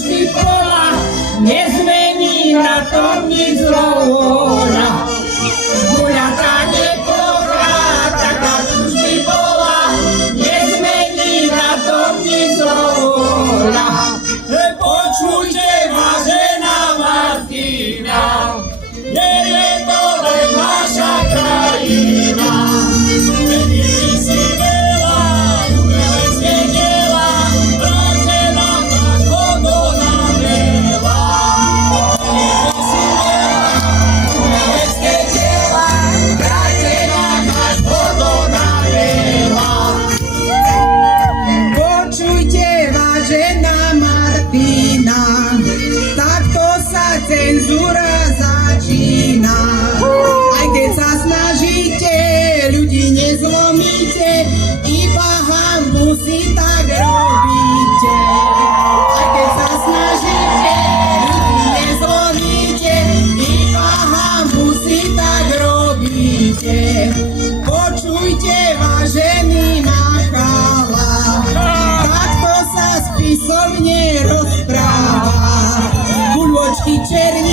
vždy bola, nezmení na tom nič zlôra. Guľatá nepochá, taká tu vždy bola, nezmení na tom nič zlôra. Počujte, vážená Martina, nie je to len naša krajina. Menili si veľa, umelecké diela, práce nám náš hodona veľa. Menili si veľa, umelecké diela, práce nám náš hodona veľa. Počujte, vážená Martina, takto sa cenzúra začína. Aj keď sa snažíte, ľudí nezlomíte, iba hanbu si tak robíte. Aj keď sa snažíte, ľudí nezlomíte, iba hanbu si tak robíte. Počujte, vážený Machala, takto sa spisovne rozpráva. Guľočky černí